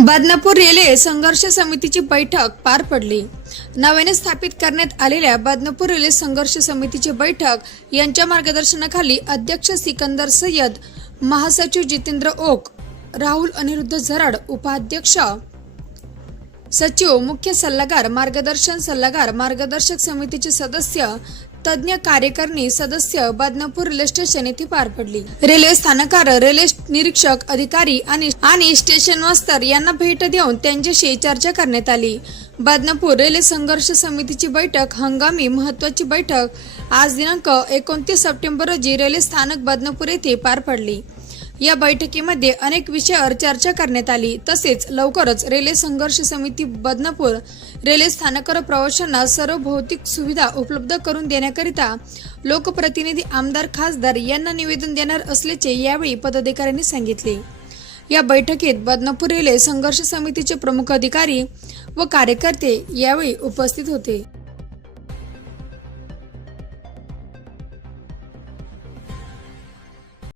Badnapur railway संघर्ष समितीची बैठक पार पडली. नव्याने स्थापित करण्यात आलेल्या बदनापूर रेल्वे संघर्ष समितीची बैठक यांच्या मार्गदर्शनाखाली अध्यक्ष सिकंदर सय्यद महासचिव जितेंद्र ओक राहुल अनिरुद्ध झराड उपाध्यक्ष सचिव मुख्य सल्लागार मार्गदर्शन सल्लागार मार्गदर्शक समितीचे सदस्य तज्ज्ञ कार्यकारिणी सदस्य बदनापूर रेल्वे स्टेशन येथे पार पडली. रेल्वे स्थानकार रेल्वे निरीक्षक अधिकारी आणि आणि स्टेशन मास्तर यांना भेट देऊन त्यांच्याशी चर्चा करण्यात आली. बदनापूर रेल्वे संघर्ष समितीची बैठक हंगामी महत्वाची बैठक. आज दिनांक एकोणतीस सप्टेंबर रोजी रेल्वे स्थानक बदनापूर येथे पार पडली. या बैठकीमध्ये अनेक विषयावर चर्चा करण्यात आली. तसेच लवकरच रेल्वे संघर्ष समिती बदनापूर रेल्वे स्थानकावर प्रवाशांना सर्व भौतिक सुविधा उपलब्ध करून देण्याकरिता लोकप्रतिनिधी आमदार खासदार यांना निवेदन देणार असल्याचे यावेळी पदाधिकाऱ्यांनी सांगितले. या बैठकीत बदनापूर रेल्वे संघर्ष समितीचे प्रमुख अधिकारी व कार्यकर्ते यावेळी उपस्थित होते.